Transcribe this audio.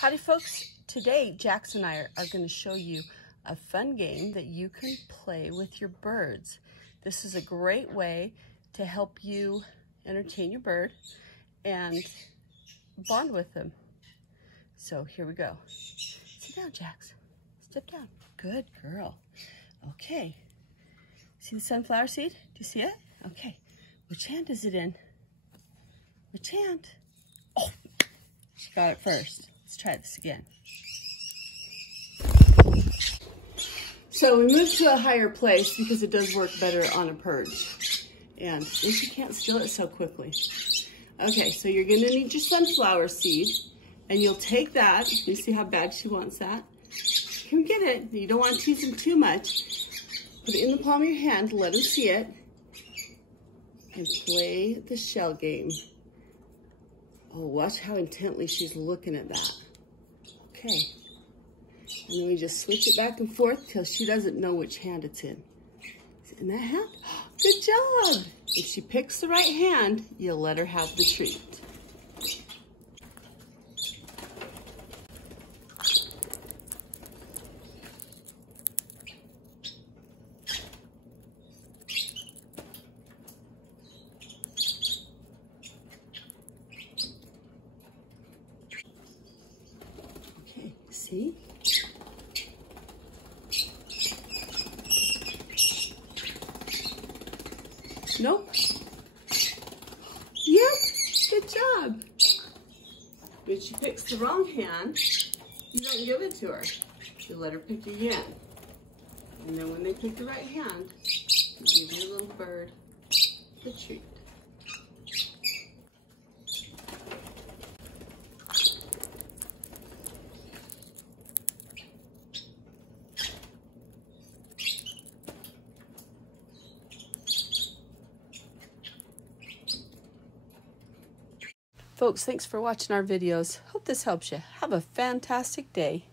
Howdy folks, today Jax and I are going to show you a fun game that you can play with your birds. This is a great way to help you entertain your bird and bond with them. So here we go. Sit down, Jax. Step down. Good girl. Okay. See the sunflower seed? Do you see it? Okay. Which hand is it in? Which hand? Oh, she got it first. Let's try this again. So we moved to a higher place because it does work better on a perch. And at least you can't steal it so quickly. Okay, so you're gonna need your sunflower seed, and you'll take that. You see how bad she wants that? You can get it. You don't want to tease them too much. Put it in the palm of your hand, let them see it, and play the shell game. Oh, watch how intently she's looking at that. Okay. And then we just switch it back and forth till she doesn't know which hand it's in. Is it in that hand? Good job! If she picks the right hand, you'll let her have the treat. Okay, see? Nope. Yep, good job. When she picks the wrong hand, you don't give it to her. You let her pick again. And then when they pick the right hand, you give your little bird the treat. Folks, thanks for watching our videos. Hope this helps you. Have a fantastic day.